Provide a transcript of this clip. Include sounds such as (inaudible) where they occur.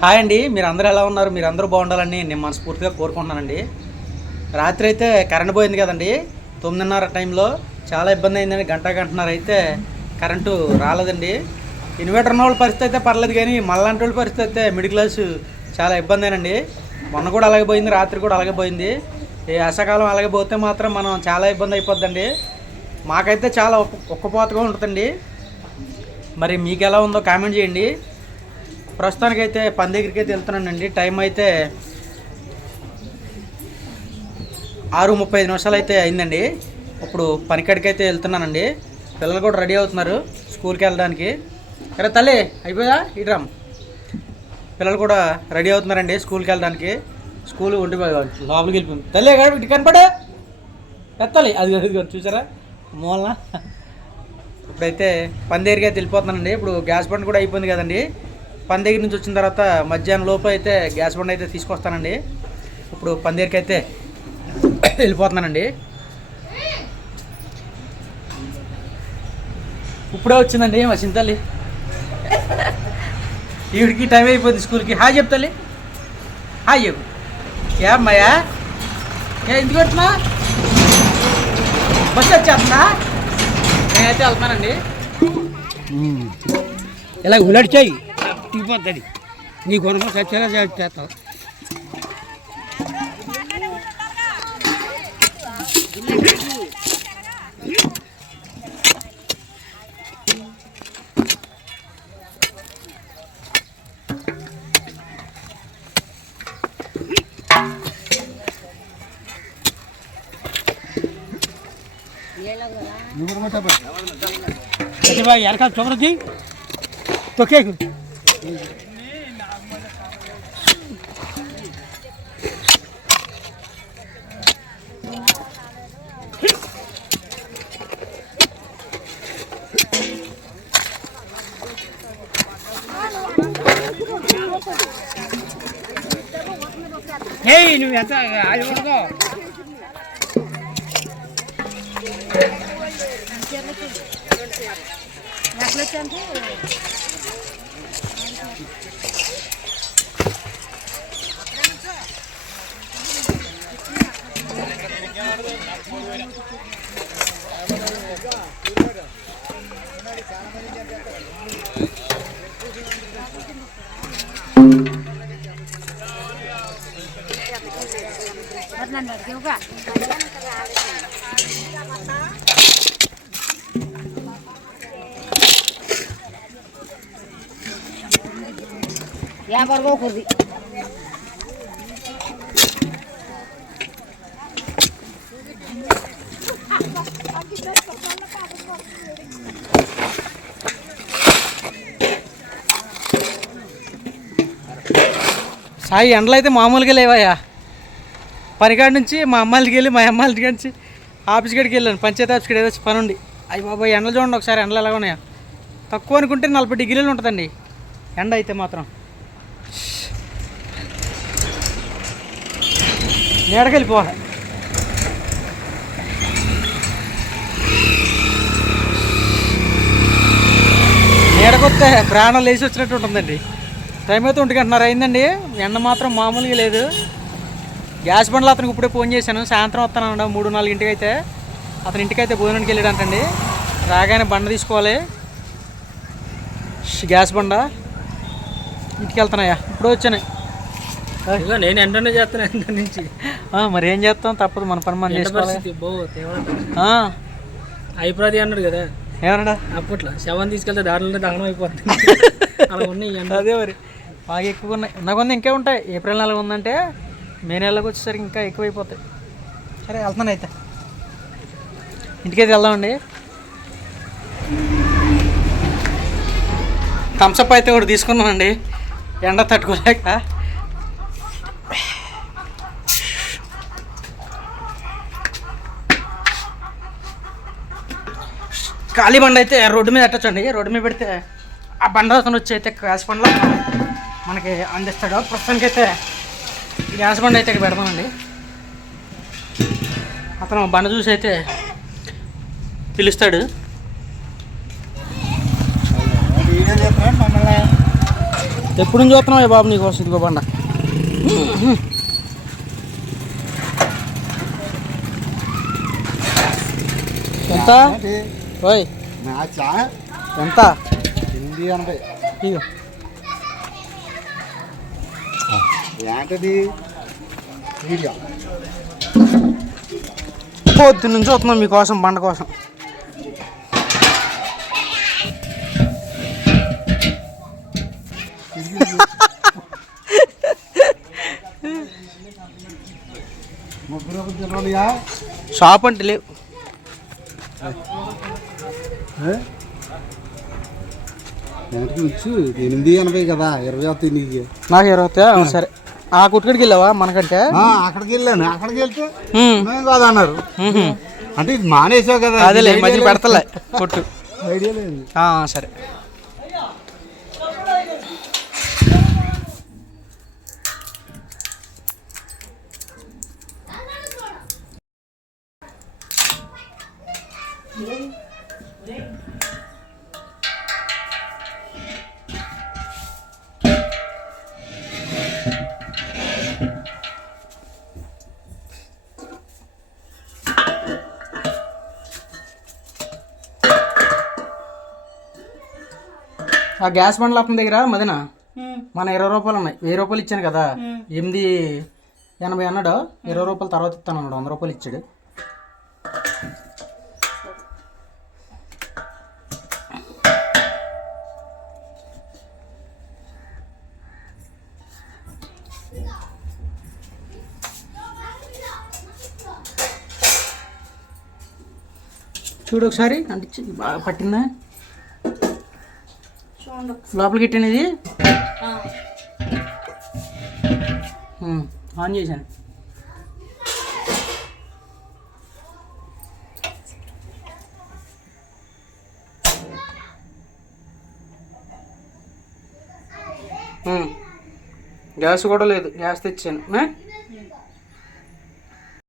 Hi అండి. మీరు అందరూ ఎలా ఉన్నారు? మీరు అందరూ బాగుండాలని నేను మనస్ఫూర్తిగా కోరుకుంటున్నానండి. రాత్రి అయితే కరెంట్ పోయింది కదండి. తొమ్మిదిన్నర టైంలో చాలా ఇబ్బంది అయిందండి. గంట గంటన్నర అయితే కరెంటు రాలేదండి. ఇన్వర్టర్ ఉన్న వాళ్ళ పరిస్థితి అయితే పర్లేదు కానీ మళ్ళంటి వాళ్ళ పరిస్థితి అయితే మిడిల్ క్లాస్ చాలా ఇబ్బందేనండి మొన్న కూడా అలాగే పోయింది రాత్రి కూడా అలాగే పోయింది. ఈ వర్షాకాలం అలాగే పోతే మాత్రం మనం చాలా ఇబ్బంది అయిపోద్దండి. మాకైతే చాలా ఒక్క ఒక్కపోతగా ఉంటుందండి. మరి మీకు ఎలా ఉందో కామెంట్ చేయండి. ప్రస్తుతానికైతే పని దగ్గరికి అయితే వెళ్తున్నానండి. టైం అయితే ఆరు ముప్పై ఐదు నిమిషాలు అయితే అయిందండి. ఇప్పుడు పనికాడికి అయితే వెళ్తున్నానండి. పిల్లలు కూడా రెడీ అవుతున్నారు స్కూల్కి వెళ్ళడానికి. అరే తల్లి అయిపోయా ఇడ్రామ్ పిల్లలు కూడా రెడీ అవుతున్నారండి స్కూల్కి వెళ్ళడానికి. స్కూల్ ఉండి లోపలికి వెళ్ళిపోయింది. తల్లి ఇటు కనపడే. ఎత్తాలి అది అది చూసారా? మూలన. ఇప్పుడైతే పని దగ్గరికి అయితే వెళ్ళిపోతున్నానండి. ఇప్పుడు గ్యాస్ బండ్ కూడా అయిపోయింది కదండి. పని దగ్గర నుంచి వచ్చిన తర్వాత మధ్యాహ్నం లోపు అయితే గ్యాస్ బండ్ అయితే తీసుకొస్తానండి. ఇప్పుడు పందిరికి అయితే వెళ్ళిపోతున్నానండి. ఇప్పుడే వచ్చిందండి మా చింతల్లి. ఈవిడికి టైం అయిపోయింది స్కూల్కి. హాయ్ చెప్తాలి హాయ్ చెప్పు. ఏ అమ్మాయా? ఏ ఇంటికి వచ్చినా బస్సు వచ్చేస్తున్నా నేనైతే వెళ్తున్నానండి. ఇలా ఉలటి చేయి. దిగిపోతుంది నీ గుణం సత్యాలా చేస్తావు. వెనకాల చూడది తొక్కేకు ఏయ్ నువ్వు ఎంత అది ఉండదు వ్యాపారం పోకూడదు సాయి ఎండలు అయితే మామూలుగా లేవయ్యా. పనికాడ నుంచి మా అమ్మాయిలకి వెళ్ళి మా అమ్మాయిలకి నుంచి ఆఫీస్ కాడికి వెళ్ళాను. పంచాయతీ ఆఫీస్ గడి ఏదో పని ఉండి అయ్యి బాబాయ్ ఎండలు చూడండి ఒకసారి ఎండలు ఎలా ఉన్నాయా. తక్కువ అనుకుంటే నలభై డిగ్రీలు ఉంటుందండి. ఎండ అయితే మాత్రం. నీడకి నీడకొస్తే ప్రాణం లేచి వచ్చినట్టు ఉంటుందండి. టైం అయితే ఒంటి గంటన్నర అయిందండి. ఎండ మాత్రం మామూలుగా లేదు. గ్యాస్ బండ్లో అతనికి ఇప్పుడే ఫోన్ చేశాను. సాయంత్రం వస్తాను మూడు నాలుగు ఇంటికి అయితే. అతని ఇంటికి అయితే భోజనానికి వెళ్ళాడంటండి. రాగానే బండ తీసుకోవాలి. గ్యాస్ బండ. ఇంటికి వెళ్తున్నాయా? ఇప్పుడు వచ్చాను. నేను ఎంటనే చేస్తాను నుంచి. మరి ఏం చేస్తాం? తప్పదు. మన పని మనం చేసుకోవాలి. అయిప్రాది అన్నాడు కదా. ఏమన్నాడా? అప్పట్లో శవం తీసుకెళ్తే దారిలో దహనం అయిపోతుంది (laughs) అలా ఉన్నాయి అదే మరి. బాగా ఎక్కువ ఉన్నాయి. నాకొంది ఇంకే ఉంటాయి? ఏప్రిల్ నెల ఉందంటే మే నెలకు వచ్చేసరికి ఇంకా ఎక్కువైపోతాయి. సరే వెళ్తున్నాను అయితే. ఇంటికైతే వెళ్దామండి. థమ్సప్ అయితే ఒకటి తీసుకున్నానండి ఎండ తట్టుకోలేక. ఖాళీ బండి అయితే రోడ్డు మీద పెట్టచ్చండి. రోడ్డు మీద పెడితే ఆ బండి అతను వచ్చి అయితే గ్యాస్ బండ్లో మనకి అందిస్తాడు. ప్రస్తుతానికి అయితే గ్యాస్ బండి అయితే ఇక్కడ పెడతానండి అతను బండ చూసి అయితే పిలుస్తాడు. ఎప్పుడు చూస్తున్నావు బాబు నీకోసం ఇదిగో బండ? ఎంత? ఓయ్. ఎంత? హిందీ ఎనభై ఏంటది? వీడియో. పొద్దు నుంచి చూస్తున్నాం మీకోసం బండ కోసం. షాప్ అంటే లేవు. ఎనిమిది ఎనభై కదా ఇరవై వస్తాయి నీకు నాకు ఇరవై? ఆ, సరే. ఆ కుట్టుకడికి వెళ్ళావా మనకంటే? అక్కడికి వెళ్ళాను. అక్కడికి వెళ్తే. మేము కాదన్నారు. అంటే ఇది మానేసావు కదా. అదేలే నీకు మధ్య పెడతలే. కొట్టు. ఐడియా లేదు. సరే. ఆ గ్యాస్ బండ్ల అతని దగ్గర మదిన? మన ఇరవై రూపాయలు ఉన్నాయి. వెయ్యి రూపాయలు ఇచ్చాను కదా. ఎనిమిది ఎనభై అన్నాడు. ఇరవై రూపాయలు తర్వాత ఇస్తాను అన్నాడు. వంద రూపాయలు ఇచ్చాడు. చూడు ఒకసారి. అంటే బాగా పట్టిందా? లోపలికి ఉమ్, ఆన్ చేశాను. గ్యాస్ కూడా లేదు గ్యాస్ తెచ్చాను?